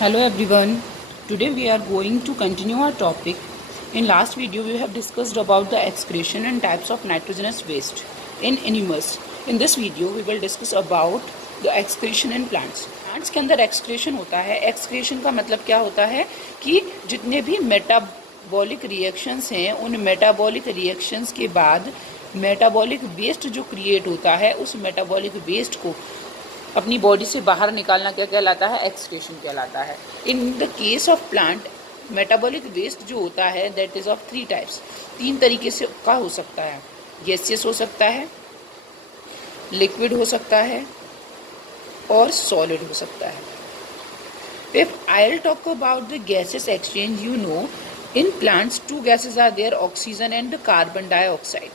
Hello everyone. Today we are going to continue our topic. In last video we have discussed about the excretion and types of nitrogenous waste in animals. In this video we will discuss about the excretion in plants. Plants के अंदर excretion होता है. Excretion का मतलब क्या होता है कि जितने भी मेटाबॉलिक रिएक्शंस हैं उन मेटाबॉलिक रिएक्शंस के बाद मेटाबॉलिक वेस्ट जो क्रिएट होता है उस मेटाबॉलिक वेस्ट को अपनी बॉडी से बाहर निकालना क्या कहलाता है? एक्सक्रेशन कहलाता है. In the case of plant metabolic waste जो होता है दैट इज ऑफ 3 टाइप्स. 3 तरीके से का हो सकता है. गैसियस हो सकता है, लिक्विड हो सकता है और सॉलिड हो सकता है. If I will talk about the gases exchange, you know in plants 2 gases are there, oxygen and carbon dioxide.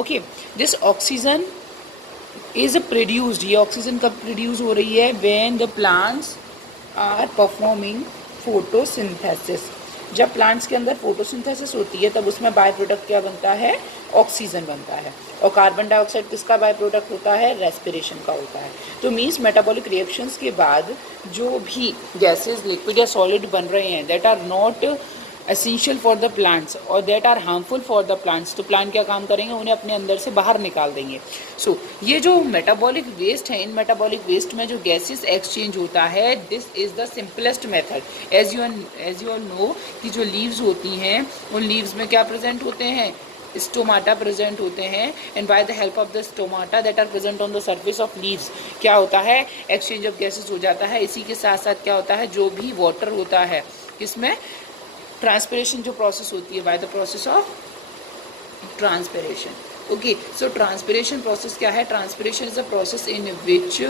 Okay, this oxygen is produced. ये ऑक्सीजन कब प्रोड्यूस हो रही है? When the plants are performing photosynthesis. जब plants के अंदर photosynthesis होती है तब उसमें बाय प्रोडक्ट क्या बनता है? ऑक्सीजन बनता है. और कार्बन डाइऑक्साइड किसका बाय प्रोडक्ट होता है? रेस्पिरेशन का होता है. तो मीन्स मेटाबॉलिक रिएक्शंस के बाद जो भी गैसेज लिक्विड या सॉलिड बन रहे हैं that are not essential for the plants और that are harmful for the plants, तो प्लांट क्या काम करेंगे? उन्हें अपने अंदर से बाहर निकाल देंगे. सो ये जो मेटाबॉलिक वेस्ट है, इन मेटाबॉलिक वेस्ट में जो गैसेस एक्सचेंज होता है this is the simplest method. As you all know कि जो लीव्स होती हैं उन लीव्स में क्या प्रेजेंट होते हैं? स्टोमाटा प्रेजेंट होते हैं. And by the help of the stomata that are present on the surface of leaves क्या होता है? एक्सचेंज ऑफ गैसेस हो जाता है. इसी के साथ साथ क्या होता है? जो भी वाटर होता है इसमें ट्रांसपिरेशन जो प्रोसेस होती है by the process of transpiration. Okay, so transpiration process क्या है? Transpiration is a process in which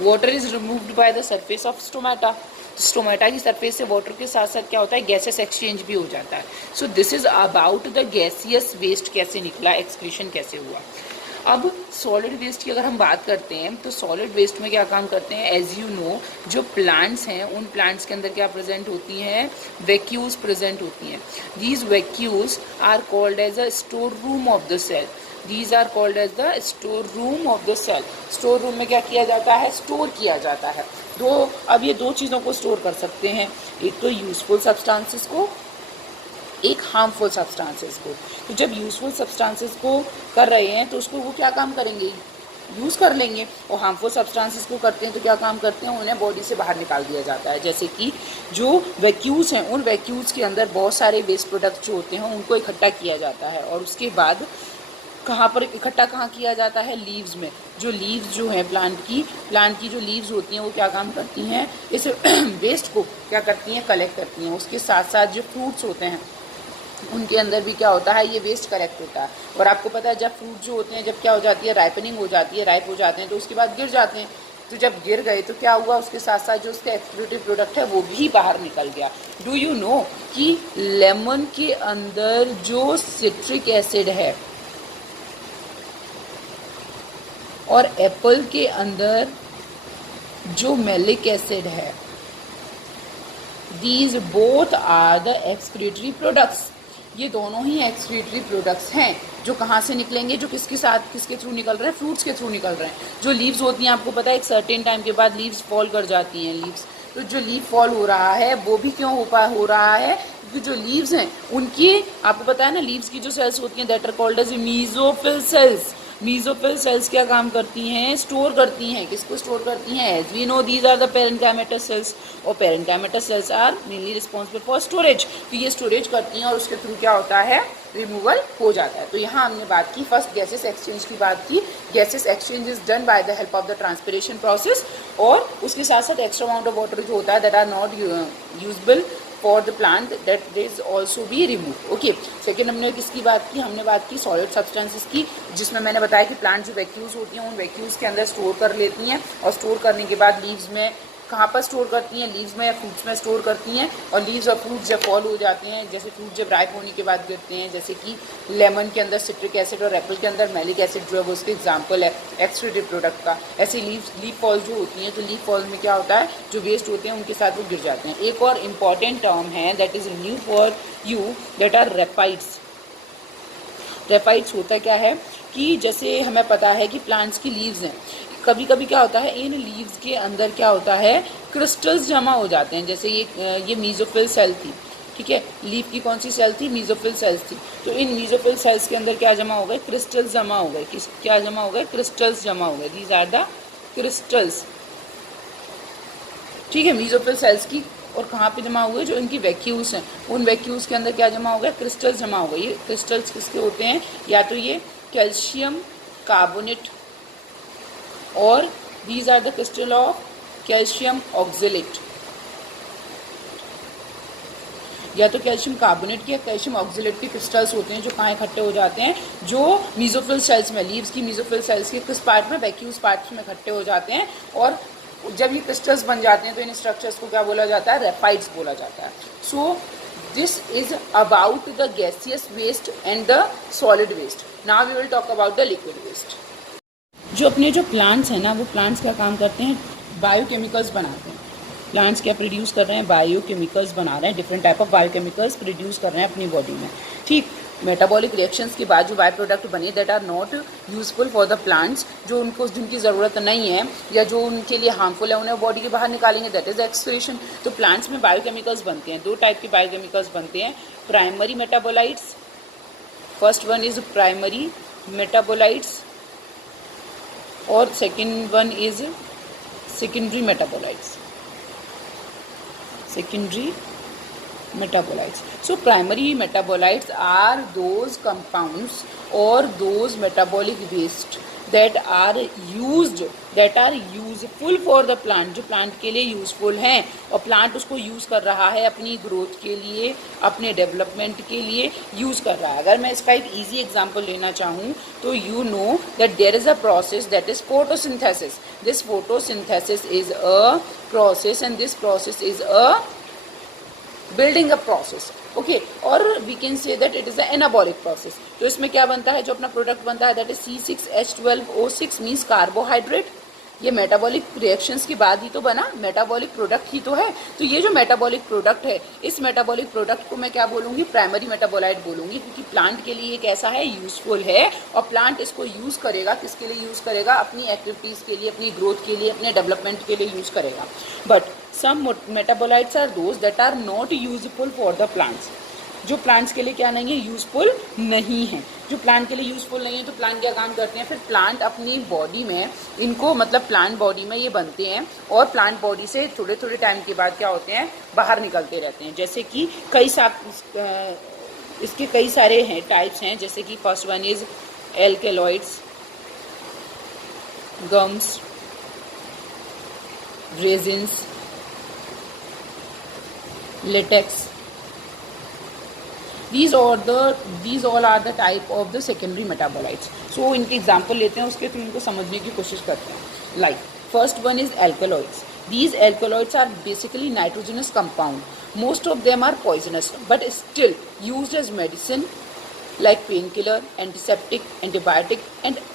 water is removed by the surface of stomata. Stomata की सरफेस से वाटर के साथ साथ क्या होता है? गैसेस एक्सचेंज भी हो जाता है. So this is about the gaseous waste कैसे निकला, एक्सक्रीशन कैसे हुआ. अब सॉलिड वेस्ट की अगर हम बात करते हैं तो सॉलिड वेस्ट में क्या काम करते हैं? एज यू नो जो प्लांट्स हैं उन प्लांट्स के अंदर क्या प्रेजेंट होती हैं? वैक्यूल्स प्रेजेंट होती हैं. These vacuoles are called as a store room of the cell. These are called as the store room of the cell. Store room में क्या किया जाता है? स्टोर किया जाता है. अब ये 2 चीज़ों को स्टोर कर सकते हैं, एक तो यूजफुल सब्सटेंसेस को, एक हार्मफुल सब्सटेंसेस को. तो जब यूजफुल सब्सटेंसेस को कर रहे हैं तो उसको वो क्या काम करेंगे? यूज़ कर लेंगे. और हार्मफुल सब्सटेंसेस को करते हैं तो क्या काम करते हैं? उन्हें बॉडी से बाहर निकाल दिया जाता है. जैसे कि जो वैक्यूल्स हैं उन वैक्यूल्स के अंदर बहुत सारे वेस्ट प्रोडक्ट्स जो होते हैं उनको इकट्ठा किया जाता है. और उसके बाद कहाँ पर इकट्ठा किया जाता है? लीव्स में. जो लीव्स जो हैं प्लांट की जो लीव्स होती हैं वो क्या काम करती हैं? इस वेस्ट को क्या करती हैं? कलेक्ट करती हैं. उसके साथ साथ जो फ्रूट्स होते हैं उनके अंदर भी क्या होता है? ये वेस्ट कलेक्ट होता है. और आपको पता है जब फ्रूट जो होते हैं जब क्या हो जाती है? राइपनिंग हो जाती है, राइप हो जाते हैं तो उसके बाद गिर जाते हैं. तो जब गिर गए तो क्या हुआ? उसके साथ साथ जो उसका एक्सक्रीटिव प्रोडक्ट है वो भी बाहर निकल गया. डू यू नो कि लेमन के अंदर जो सिट्रिक एसिड है और एप्पल के अंदर जो मैलिक एसिड है, these both are the excretory products. ये दोनों ही एक्सक्रीटरी प्रोडक्ट्स हैं जो कहाँ से निकलेंगे? जो किसके थ्रू निकल रहे हैं? फ्रूट्स के थ्रू निकल रहे हैं. जो लीव्स होती हैं आपको पता है एक सर्टेन टाइम के बाद लीव्स फॉल कर जाती हैं. लीव्स तो जो लीव फॉल हो रहा है वो भी क्यों हो रहा है? क्योंकि जो लीव्स हैं उनकी आपको पता है ना, लीव्स की जो सेल्स होती हैं that are called as mesophyll cells. Mesophyll cells क्या काम करती हैं? स्टोर करती हैं. किसको स्टोर करती हैं? As we know these are the parenchymatous cells. और parenchymatous cells are mainly responsible for storage. तो ये स्टोरेज करती हैं और उसके थ्रू क्या होता है? रिमूवल हो जाता है. तो यहाँ हमने बात की फर्स्ट गैसेस एक्सचेंज की बात की. Gases exchange is done by the help of the transpiration process. और उसके साथ साथ एक्स्ट्रा अमाउंट ऑफ वाटर जो होता है that are not usable for the plant that is also be remove. Okay, second हमने किसकी बात की? हमने बात की सॉलिड सब्सटेंसेस की, जिसमें मैंने बताया कि प्लांट जो वैक्यूल्स होती हैं उन वैक्यूल्स के अंदर स्टोर कर लेती हैं. और स्टोर करने के बाद लीव्स में कहाँ पर स्टोर करती हैं? लीव्स में या फ्रूट्स में स्टोर करती हैं. और लीव्स और फ्रूट्स जब फॉल हो जाते हैं, जैसे फ्रूट जब राइप होने के बाद गिरते हैं, जैसे कि लेमन के अंदर सिट्रिक एसिड और एप्पल के अंदर मैलिक एसिड जो है वो उसके एग्जाम्पल है एक्सक्रीटिव प्रोडक्ट का. ऐसे लीव फॉल्स जो होती हैं तो लीव फॉल्स में क्या होता है? जो वेस्ट होते हैं उनके साथ वो गिर जाते हैं. एक और इम्पॉर्टेंट टर्म है that is new for you that are raphides. Raphides होता क्या है कि जैसे हमें पता है कि प्लांट्स की लीव्स हैं, कभी कभी क्या होता है, इन लीव्स के अंदर क्या होता है, क्रिस्टल्स जमा हो जाते हैं। जैसे ये मीजोफिल सेल थी, ठीक है, लीफ की कौन सी सेल थी, मीजोफिल सेल्स थी। तो इन मीजोफिल सेल्स के अंदर क्या जमा हो गए, क्रिस्टल्स जमा हो गए। क्या जमा हो गए, क्रिस्टल्स जमा हो गए। दीज आर द क्रिस्टल्स, ठीक है, मीजोफिल सेल्स की। और कहाँ पे जमा हुए, जो इनकी वैक्यूल्स हैं, उन वैक्यूल्स के अंदर क्या जमा हो गया, क्रिस्टल्स जमा हो गए। ये क्रिस्टल्स किसके होते हैं, या तो ये कैल्शियम कार्बोनेट, और these are the crystal of calcium oxalate, या तो कैल्शियम कार्बोनेट या कैल्शियम ऑक्जेलेट के क्रिस्टल्स होते हैं, जो कहाँ इकट्ठे हो जाते हैं, जो मीजोफिल सेल्स में, लीव्स की मीजोफिल सेल्स के किस पार्ट में, वैक्यूल्स पार्ट्स में इकट्ठे हो जाते हैं। और जब ये क्रिस्टल्स बन जाते हैं तो इन स्ट्रक्चर्स को क्या बोला जाता है, रेफाइड्स बोला जाता है। So this is about the gaseous waste and the solid waste. Now we will talk about the liquid waste. जो अपने जो प्लांट्स हैं ना, वो प्लांट्स क्या काम करते हैं, बायोकेमिकल्स बनाते हैं। प्लांट्स क्या प्रोड्यूस कर रहे हैं, बायोकेमिकल्स बना रहे हैं, different type of biochemicals produce कर रहे हैं अपनी बॉडी में, ठीक। मेटाबॉलिक रिएक्शंस के बाद जो बाय प्रोडक्ट बने that are not useful for the plants, जो उनको जिनकी ज़रूरत नहीं है या जो उनके लिए हार्मफुल है, उन्हें बॉडी के बाहर निकालेंगे, दैट इज एक्सक्रीशन। तो प्लांट्स में बायोकेमिकल्स बनते हैं, दो टाइप के बायोकेमिकल्स बनते हैं, primary metabolites, first one is primary metabolites और second one is secondary metabolites, secondary metabolites. So primary metabolites are those compounds or those metabolic waste that are useful for the plant, जो plant के लिए useful हैं और plant उसको use कर रहा है अपनी ग्रोथ के लिए, अपने डेवलपमेंट के लिए यूज़ कर रहा है। अगर मैं इसका एक ईजी एग्जांपल लेना चाहूँ तो you know that there is a process that is photosynthesis. This photosynthesis is a process and this process is a building up process, okay, और we can say that it is an anabolic process। तो इसमें क्या बनता है, जो अपना product बनता है that is C6H12O6 means carbohydrate. ये मेटाबॉलिक रिएक्शंस के बाद ही तो बना, मेटाबॉलिक प्रोडक्ट ही तो है। तो ये जो मेटाबॉलिक प्रोडक्ट है, इस मेटाबॉलिक प्रोडक्ट को मैं क्या बोलूँगी, प्राइमरी मेटाबोलाइट बोलूँगी, क्योंकि प्लांट के लिए एक ऐसा है, यूजफुल है और प्लांट इसको यूज़ करेगा, किसके लिए यूज़ करेगा, अपनी एक्टिविटीज़ के लिए, अपनी ग्रोथ के लिए, अपने डेवलपमेंट के लिए यूज़ करेगा। But some metabolites are those that are not useful for the plants, जो प्लांट्स के लिए क्या नहीं है, यूजफुल नहीं है। जो प्लांट के लिए यूजफुल नहीं है तो प्लांट क्या काम करते हैं, फिर प्लांट अपनी बॉडी में इनको, मतलब प्लांट बॉडी में ये बनते हैं और प्लांट बॉडी से थोड़े थोड़े टाइम के बाद क्या होते हैं, बाहर निकलते रहते हैं। जैसे कि इसके कई सारे हैं, टाइप्स हैं, जैसे कि first one is alkaloids, gums, resins, latex. These all are the type of the secondary metabolites. So इनके एग्जाम्पल लेते हैं, उसके थ्रू इनको समझने की कोशिश करते हैं। Like first one is alkaloids. These alkaloids are basically nitrogenous compound. Most of them are poisonous, but still used as medicine, like painkiller, antiseptic, antibiotic, and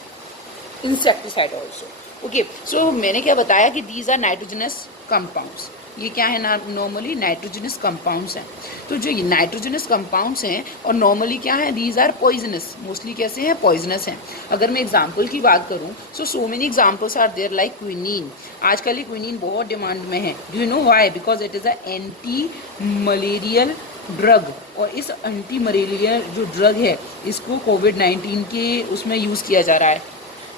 insecticide also. Okay, so मैंने क्या बताया कि these are nitrogenous compounds. ये क्या है ना, normally nitrogenous compounds हैं। तो जो ये नाइट्रोजनस कंपाउंड्स हैं और नॉर्मली क्या है, दीज आर पॉइजनस, मोस्टली कैसे हैं, पॉइजनस हैं। अगर मैं एग्जांपल की बात करूं so many examples are there, like quinine. आजकल ये क्विनीन बहुत डिमांड में है। Do you know why? Because it is a anti malarial drug, और इस एंटी मलेरियल जो ड्रग है इसको कोविड-19 के उसमें यूज़ किया जा रहा है,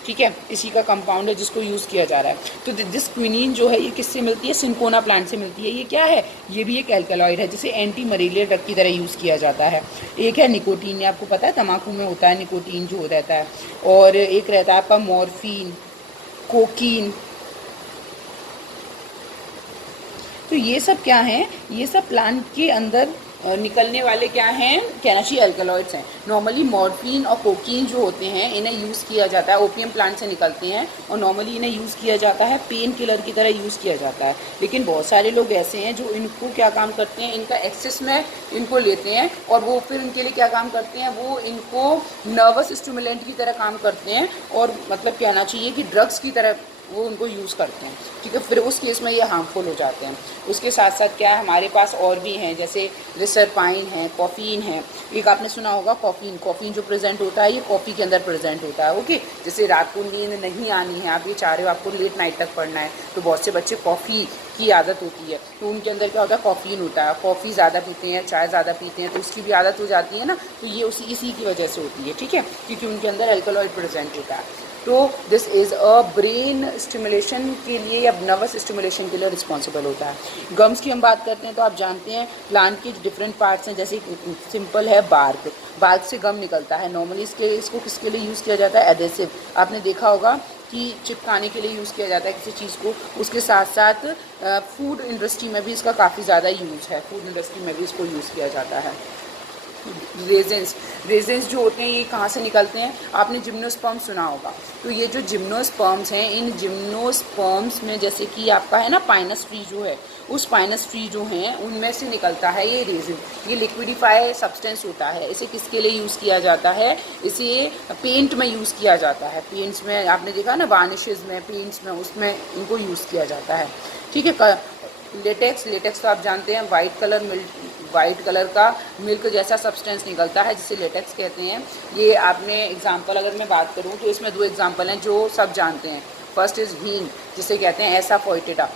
ठीक है, इसी का कंपाउंड है जिसको यूज़ किया जा रहा है। तो दिस क्विनीन जो है ये किससे मिलती है, सिंकोना प्लांट से मिलती है। ये क्या है, ये भी एक एल्कलॉइड है जिसे एंटी मलेरियल ड्रग की तरह यूज़ किया जाता है। एक है निकोटीन, ये आपको पता है तम्बाकू में होता है निकोटीन जो रहता है, और एक रहता है आपका मॉर्फिन, कोकीन। तो ये सब क्या है, ये सब प्लांट के अंदर निकलने वाले क्या हैं, कहना चाहिए एल्कलॉइड्स हैं। नॉर्मली मॉर्फिन और कोकीन जो होते हैं इन्हें यूज़ किया जाता है, ओपियम प्लांट से निकलते हैं, और नॉर्मली इन्हें यूज़ किया जाता है, पेन किलर की तरह यूज़ किया जाता है। लेकिन बहुत सारे लोग ऐसे हैं जो इनको क्या काम करते हैं, इनका एक्सेस में इनको लेते हैं और वो फिर इनके लिए क्या काम करते हैं, वो इनको नर्वस स्टिमुलेंट की तरह काम करते हैं, और मतलब कहना चाहिए कि ड्रग्स की तरह वो उनको यूज़ करते हैं, ठीक है। फिर उस केस में ये हार्मफुल हो जाते हैं। उसके साथ साथ क्या है, हमारे पास और भी हैं, जैसे रिसरपाइन है, कॉफ़ीन है। एक आपने सुना होगा कॉफ़ीन, कॉफ़ीन जो प्रेजेंट होता है ये कॉफ़ी के अंदर प्रेजेंट होता है, ओके। जैसे रात को नींद नहीं आनी है, आप ये चाह रहे हो आपको लेट नाइट तक पढ़ना है, तो बहुत से बच्चे कॉफ़ी की आदत होती है, तो उनके अंदर क्या होता है, कॉफ़ीन होता है। कॉफ़ी ज़्यादा पीते हैं, चाय ज़्यादा पीते हैं, तो उसकी भी आदत हो जाती है ना, तो ये इसी की वजह से होती है, ठीक है, क्योंकि उनके अंदर एल्कलॉइड प्रेजेंट होता है। तो this is a brain stimulation के लिए या नर्वस स्टिमुलेशन के लिए रिस्पॉन्सिबल होता है। गम्स की हम बात करते हैं तो आप जानते हैं प्लांट के डिफरेंट पार्ट्स हैं, जैसे सिंपल है बार्क, बार्क से गम निकलता है। नॉर्मली इसको किसके लिए यूज़ किया जाता है, एडेसिव, आपने देखा होगा कि चिपकाने के लिए यूज़ किया जाता है किसी चीज़ को। उसके साथ साथ फूड इंडस्ट्री में भी इसका काफ़ी ज़्यादा यूज़ है, फूड इंडस्ट्री में भी इसको यूज़ किया जाता है। रेजेंस जो होते हैं ये कहाँ से निकलते हैं, आपने जिम्नोस्पर्म सुना होगा, तो ये जो जिम्नोस्पर्म्स हैं, इन जिम्नोस्पर्म्स में जैसे कि आपका है ना पाइनस ट्री जो है, उस पाइनस ट्री जो हैं उनमें से निकलता है ये रेजिन। ये लिक्विडिफाई सब्सटेंस होता है। इसे किसके लिए यूज़ किया जाता है, इसे पेंट में यूज़ किया जाता है। पेंट्स में आपने देखा ना, वार्निशेज में, पेंट्स में, उसमें इनको यूज़ किया जाता है, ठीक है। लेटेक्स तो आप जानते हैं वाइट कलर का मिल्क जैसा सब्सटेंस निकलता है जिसे लेटेक्स कहते हैं। ये आपने एग्जांपल अगर मैं बात करूं तो इसमें 2 एग्जांपल हैं जो सब जानते हैं। फर्स्ट इज़ हींग, जिसे कहते हैं एसाफोइटिडा,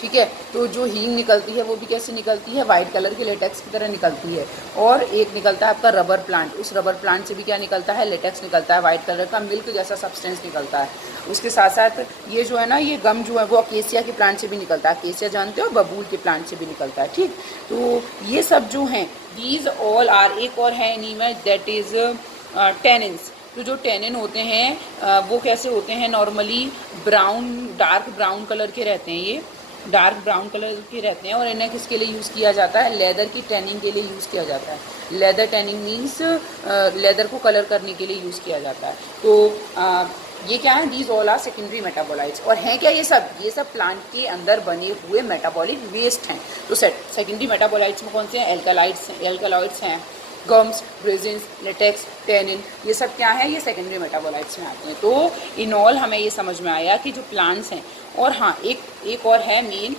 ठीक है। तो जो हींग निकलती है वो भी कैसे निकलती है, वाइट कलर के लेटेक्स की तरह निकलती है। और एक निकलता है आपका रबर प्लांट, उस रबर प्लांट से भी क्या निकलता है, लेटेक्स निकलता है, वाइट कलर का मिल्क जैसा सब्सटेंस निकलता है। उसके साथ साथ ये जो है ना, ये गम जो है वो अकेसिया के प्लांट से भी निकलता है। अकेसिया जानते हो, बबूल के प्लांट से भी निकलता है, ठीक। तो ये सब जो हैं, दीज ऑल आर, एक और है एनीमल दैट इज़ टेनिन्स। तो जो टेनिन होते हैं वो कैसे होते हैं, नॉर्मली डार्क ब्राउन कलर के रहते हैं, ये डार्क ब्राउन कलर के रहते हैं। और इन्हें किसके लिए यूज़ किया जाता है, लेदर की टैनिंग के लिए यूज़ किया जाता है। लेदर टैनिंग मीन्स लेदर को कलर करने के लिए यूज़ किया जाता है। तो ये क्या है, these all are secondary metabolites. और हैं क्या ये सब प्लांट के अंदर बने हुए मेटाबॉलिक वेस्ट हैं। तो सेकेंडरी मेटाबोलाइट्स में कौन से हैं, एल्कलॉइड्स हैं, गम्स, रेजिन्स, लेटेक्स, टेनिन, ये सब क्या है, ये सेकेंडरी मेटाबोलाइट्स में आते हैं। तो इन ऑल हमें ये समझ में आया कि जो प्लांट्स हैं, और हाँ एक और है मेन,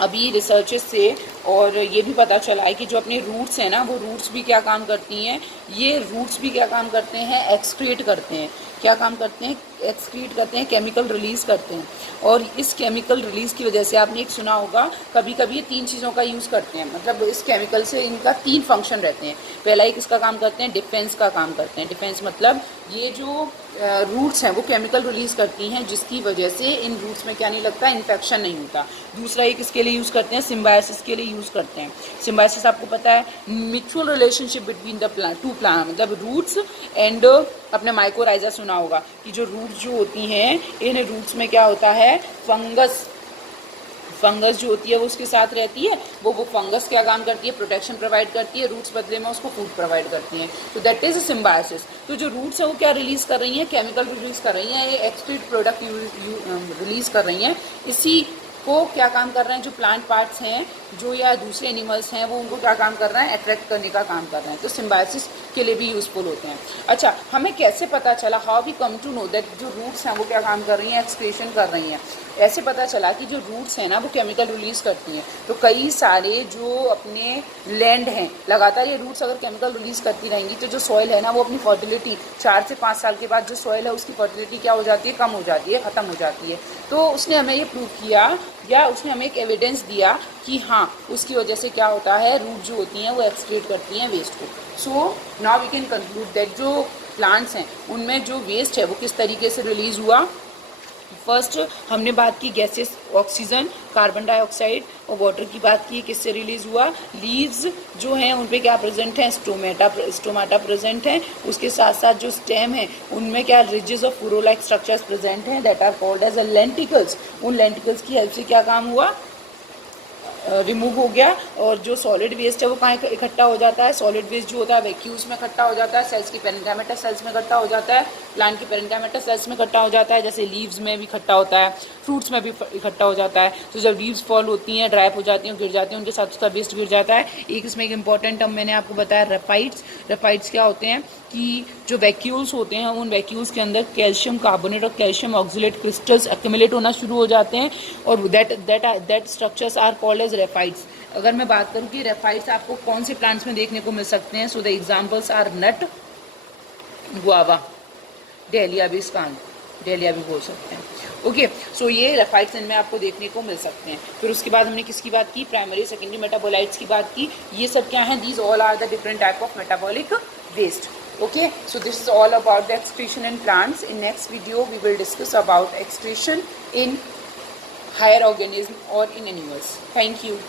अभी रिसर्चेस से और ये भी पता चला है कि जो अपने रूट्स हैं ना, वो रूट्स भी क्या काम करती हैं, ये रूट्स भी क्या काम करते हैं, एक्सक्रीट करते हैं। क्या काम करते हैं, एक्सक्रीट करते हैं, केमिकल रिलीज़ करते हैं। और इस केमिकल रिलीज़ की वजह से आपने एक सुना होगा, कभी कभी ये 3 चीज़ों का यूज़ करते हैं, मतलब इस केमिकल से इनका 3 फंक्शन रहते हैं। पहला एक इसका काम करते हैं, डिफेंस का काम करते हैं। डिफेंस मतलब ये जो रूट्स हैं वो केमिकल रिलीज़ करती हैं, जिसकी वजह से इन रूट्स में क्या नहीं लगता, इन्फेक्शन नहीं होता। दूसरा एक इसके लिए यूज़ करते हैं, सिम्बायोसिस के लिए यूज़ करते हैं। सिम्बायोसिस आपको पता है, mutual relationship between the two plant, मतलब रूट्स एंड अपने माइकोराइजा सुना होगा कि जो रूट्स जो होती हैं, इन रूट्स में क्या होता है, फंगस जो होती है वो उसके साथ रहती है। वो फंगस क्या काम करती है, प्रोटेक्शन प्रोवाइड करती है, रूट्स बदले में उसको फूड प्रोवाइड करती हैं। तो दैट इज सिम्बायोसिस। तो जो रूट्स है वो क्या रिलीज़ कर रही हैं, केमिकल रिलीज़ कर रही हैं, ये एक्सक्रीट प्रोडक्ट रिलीज़ कर रही हैं। इसी को क्या काम कर रहे हैं, जो प्लांट पार्ट्स हैं जो या दूसरे एनिमल्स हैं, वो उनको क्या काम कर रहे हैं, अट्रैक्ट करने का काम कर रहे हैं। तो सिम्बायोसिस के लिए भी यूज़फुल होते हैं। अच्छा, हमें कैसे पता चला, how we come to know that जो रूट्स हैं वो क्या काम कर रही हैं, एक्सक्रीशन कर रही हैं। ऐसे पता चला कि जो रूट्स हैं ना वो केमिकल रिलीज़ करती हैं। तो कई सारे जो अपने लैंड हैं, लगातार ये रूट्स अगर केमिकल रिलीज़ करती रहेंगी तो जो सॉइल है ना वो अपनी फर्टिलिटी 4 से 5 साल के बाद जो सॉइल है उसकी फर्टिलिटी क्या हो जाती है, कम हो जाती है, ख़त्म हो जाती है। तो उसने हमें ये प्रूव किया, या उसने हमें एक एविडेंस दिया कि हाँ, उसकी वजह से क्या होता है, रूट जो होती हैं वो एक्सक्रीट करती हैं वेस्ट को। So now we can conclude that जो प्लांट्स हैं उनमें जो वेस्ट है वो किस तरीके से रिलीज़ हुआ। फर्स्ट हमने बात की गैसेस, ऑक्सीजन, कार्बन डाइऑक्साइड और वाटर की बात की, किससे रिलीज़ हुआ, लीव्स जो हैं उन पे क्या प्रेजेंट है, स्टोमाटा प्रेजेंट है। उसके साथ साथ जो स्टेम है उनमें क्या ridges of furrow like structures present हैं that are called as a lenticels. उन लेंटिकल्स की हेल्प से क्या काम हुआ, रिमूव हो गया, और जो सॉलिड वेस्ट है वो कहाँ इकट्ठा हो जाता है, सॉलिड वेस्ट जो होता है वैक्यूल्स में इकट्ठा हो जाता है, सेल्स की पेरेन्काइमेटस सेल्स में इकट्ठा हो जाता है, प्लांट की पेरेन्काइमेटस सेल्स में इकट्ठा हो जाता है, जैसे लीव्स में भी इकट्ठा होता है, फ्रूट्स में भी इकट्ठा हो जाता है। तो जब लीव्स फॉल होती हैं, ड्राइप हो जाती हैं, गिर जाती हैं, उनके साथ उसका वेस्ट गिर जाता है। एक इसमें एक इंपॉर्टेंट टर्म मैंने आपको बताया, रेफाइट्स। रेफाइट्स क्या होते हैं कि जो वैक्यूल्स होते हैं उन वैक्यूल्स के अंदर कैल्शियम कार्बोनेट और कैल्शियम ऑक्सलेट क्रिस्टल्स एक्यूमुलेट होना शुरू हो जाते हैं, और that structures are called as raphides. अगर मैं बात करूं कि रेफाइट्स आपको कौन से प्लांट्स में देखने को मिल सकते हैं, so the examples are nut, guava, dahlia भी, स्कांक, डेलिया भी बोल सकते हैं। ओके, सो ये रेफाइट्स इनमें आपको देखने को मिल सकते हैं। फिर उसके बाद हमने किसकी बात की, प्राइमरी सेकेंडरी मेटाबोलाइट्स की बात की। ये सब क्या है, these all are the different type of metabolic waste. Okay, so this is all about the excretion in plants. In next video we will discuss about excretion in higher organism or in animals. Thank you.